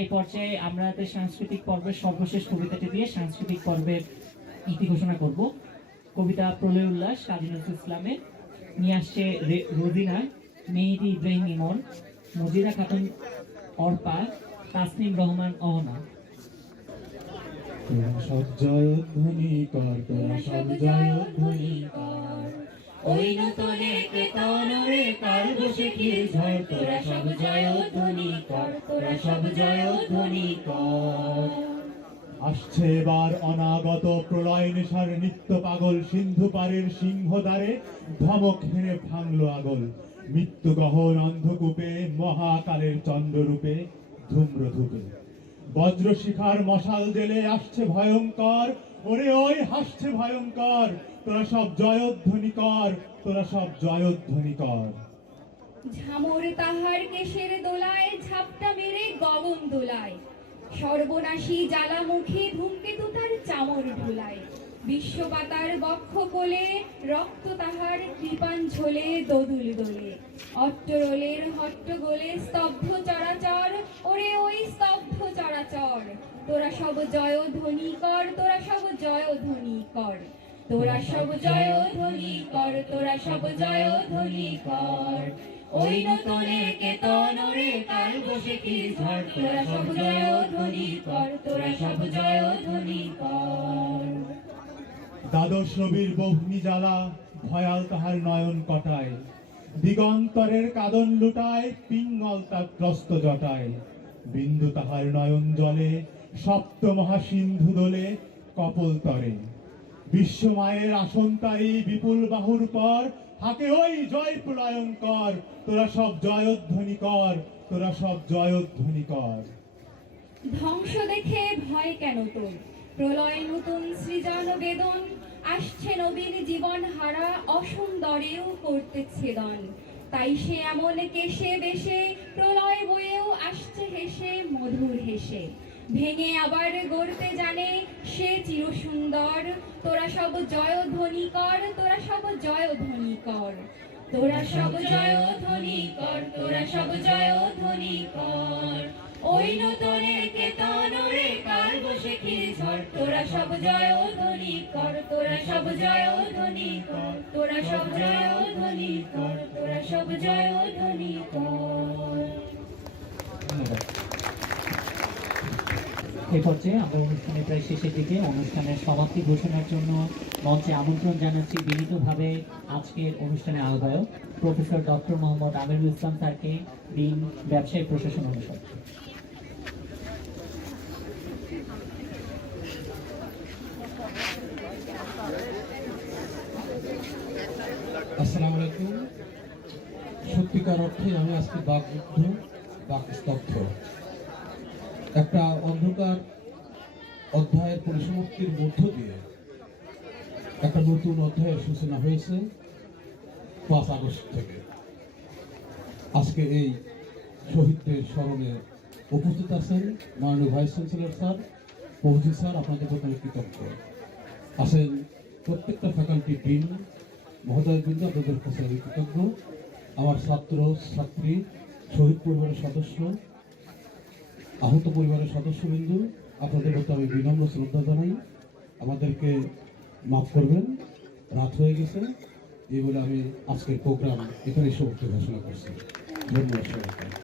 এই পর্যায়ে আমরা সাংস্কৃতিক পর্বের সর্বশেষ কবিতাটি দিয়ে সাংস্কৃতিক পর্বের ইতি ঘোষণা করব। কবিতা প্রলয় উল্লাস কাজী নজরুল ইসলামের, নিয়ে আসছে রোজিনা, মেহেদী ইব্রাহিম ইমন, মজিরা খাতুন অর্পা, তাসনিম রহমান অহনা। সব জয়ধ্বনি কর, তোরা সব জয়ধ্বনি কর, ওই নতুনে কেতনরে কাল বসে কি ঝড়, তোরা সব জয়ধ্বনি কর, তোরা সব জয়ধ্বনি কর। আসছে এবার অনাগত প্রলয় নেশার নিত্য পাগল, সিন্ধু পারের সিংহদ্বারে ধমক হেনে ভাঙলো আগল, মৃত্যু গহন অন্ধকূপে মহাকালের চন্দ্ররূপে ধূম্রধূপে। বজ্র শিখার মশাল জেলে আসছে ভয়ঙ্কর, ওরে ওই হাসছে ভয়ঙ্কর, তোরা সব জয়ধ্বনি কর, তোরা সব জয়ধ্বনি কর। ঝামর তাহার কেশের দোলায় ঝাপটা মেরে গগন দোলায়, সর্বনাশী জ্বালামুখী ধূমকেতু তার চামর ঢুলায়, বিশ্বপাতার বক্ষ কোলে রক্ত তাহার কৃপাঞ্ঝলে দোদুল দোলে, অট্টরোলের হট্টগোলে স্তব্ধ চরাচর, ওরে ওই স্তব্ধ চরাচর, তোরা সব জয়ধ্বনি কর, তোরা সব জয়ধ্বনি কর, তোরা সব জয়ধ্বনি কর, তোরা সব জয়ধ্বনি কর, ওই নতুনে কেতনরে কাল বসে কি ঝড়, তোরা সব জয়ধ্বনি কর, তোরা সব জয়ধ্বনি কর। দ্বাদশ রবির বহ্নি জ্বালা ভয়াল তাহার নয়ন কটায়, দিগন্তরের কাদন লুটায় পিঙ্গল তার ত্রস্ত জটায়, বিন্দু তাহার নয়ন জলে সপ্ত মহাসিন্ধু দোলে কপল তরে, বিশ্ব মায়ের আসন তারি বিপুল বাহুর পর, হাকে ওই জয় প্রলয়ঙ্কর, তোরা সব জয়ধ্বনি কর, তোরা সব জয়ধ্বনি কর। ধ্বংস দেখে ভয় কেন তোর, প্রলয় নতুন সৃজন বেদন, আসছে নবীন জীবন হারা অসুন্দরেও করতে ছেদন, তাই সে এমন কেশে বেশে প্রলয় বয়েও আসছে হেসে মধুর হেসে, ভেঙে আবার গড়তে জানে সে চিরসুন্দর, তোরা সব জয়ধ্বনি কর, তোরা সব জয়ধ্বনি কর, তোরা সব জয়ধ্বনি কর, তোরা সব জয়ধ্বনি কর, ওই নতুনে কেতনরে কাল বসে কি ঝড়, তোরা সব জয়ধ্বনি কর, তোরা সব জয়ধ্বনি কর, তোরা সব জয়ধ্বনি কর, তোরা সব জয়ধ্বনি কর। এই পর্যায়ে আমরা অনুষ্ঠানের প্রায় শেষের দিকে অনুষ্ঠানের সমাপ্তি ঘোষণার জন্য মঞ্চে আমন্ত্রণ জানাচ্ছি বিনীতভাবে আজকের অনুষ্ঠানের আহ্বায়ক প্রফেসর ডক্টর মোহাম্মদ আমিরুল ইসলাম স্যারকে, ডিন ব্যবসায়ী প্রশাসন অনুষদ। আসসালামু আলাইকুম। সত্যিকার অর্থে আমি আজকে বাকরুদ্ধ, বাকস্তব্ধ। একটা অন্ধকার অধ্যায়ের পরিসমাপ্তির মধ্য দিয়ে একটা নতুন অধ্যায়ের সূচনা হয়েছে 5 আগস্ট থেকে। আজকে এই শহীদদের স্মরণে উপস্থিত আছেন মাননীয় ভাইস চ্যান্সেলর স্যার, প্রভুজি স্যার, আপনাদের প্রথমে কৃতজ্ঞ আছেন প্রত্যেকটা ফ্যাকাল্টি ডিন মহোদয়বৃন্দ, আপনাদের কাছে আমি কৃতজ্ঞ। আমার ছাত্র ছাত্রী, শহীদ পরিবারের সদস্য, আহত পরিবারের সদস্যবৃন্দ, আপনাদের প্রতি আমি বিনম্র শ্রদ্ধা জানাই। আমাদেরকে মাফ করবেন, রাত হয়ে গেছে, এই বলে আমি আজকের প্রোগ্রাম এখানে সমাপ্তি ঘোষণা করছি। ধন্যবাদ সবাইকে।